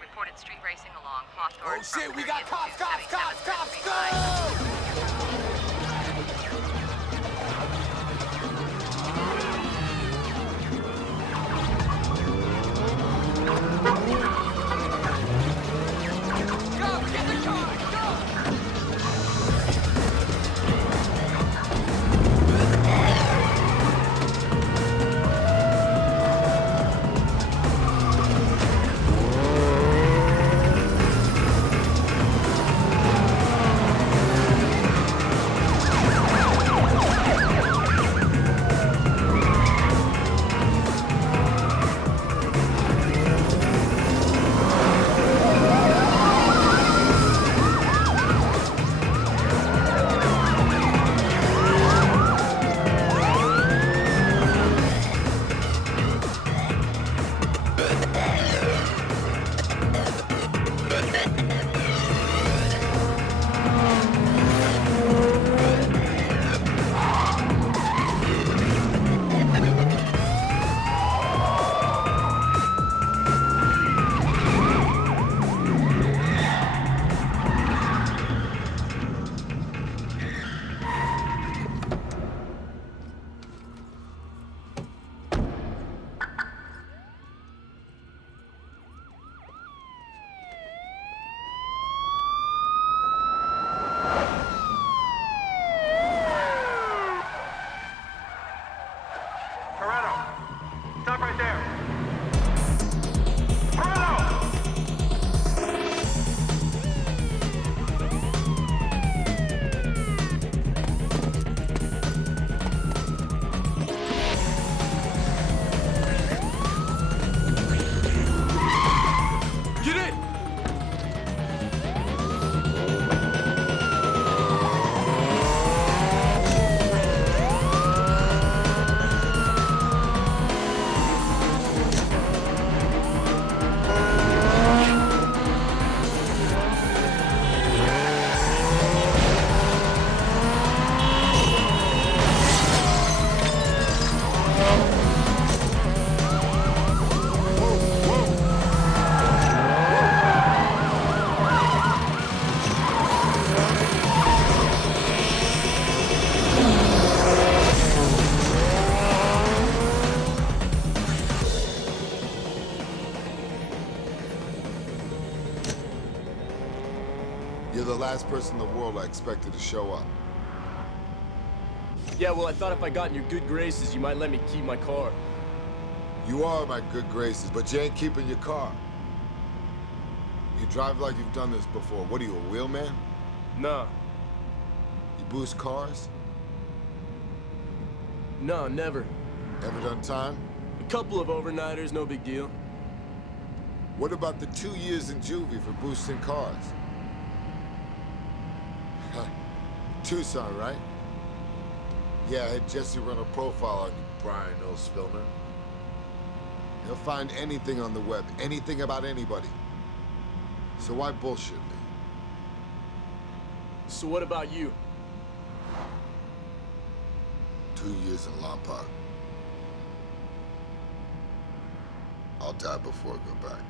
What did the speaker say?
reported street racing along Hawthorne. Oh shit, from we got 30th cops, to cops, 77th cops, cops, Street. go! Stop right there. Toretto! Get in! You're the last person in the world I expected to show up. Yeah, well, I thought if I got in your good graces, you might let me keep my car. You are my good graces, but you ain't keeping your car. You drive like you've done this before. What are you, a wheelman? Nah. You boost cars? No, never. Ever done time? A couple of overnighters, no big deal. What about the 2 years in juvie for boosting cars? Tucson, right? Yeah, I had Jesse run a profile on you, Brian O'Spillner. He'll find anything on the web, anything about anybody. So why bullshit me? So what about you? 2 years in Lompoc. I'll die before I go back.